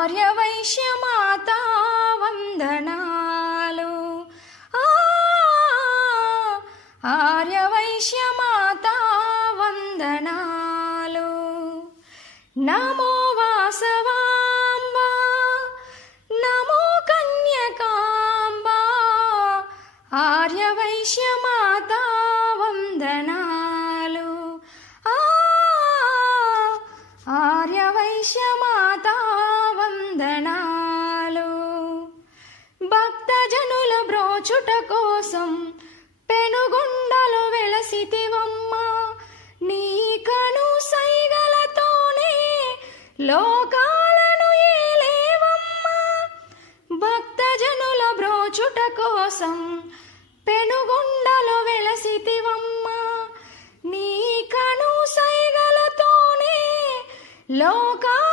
ఆర్యవైశ్యమాత వందనాలు. ఆర్యవైశ్యమాత వందనాలు. నమో వాసవాంబ నమో కన్యకాంబ ఆర్యవైశ్యమా భక్తజనుల బ్రోచుట కోసం పెనుగుండలు వెలసితివమ్మా. నీ కను సైగలతోనే లోకాలను ఏలేవమ్మా. భక్తజనుల బ్రోచుట కోసం పెనుగుండలు వెలసితివమ్మా. నీ కను సైగలతోనే లోకా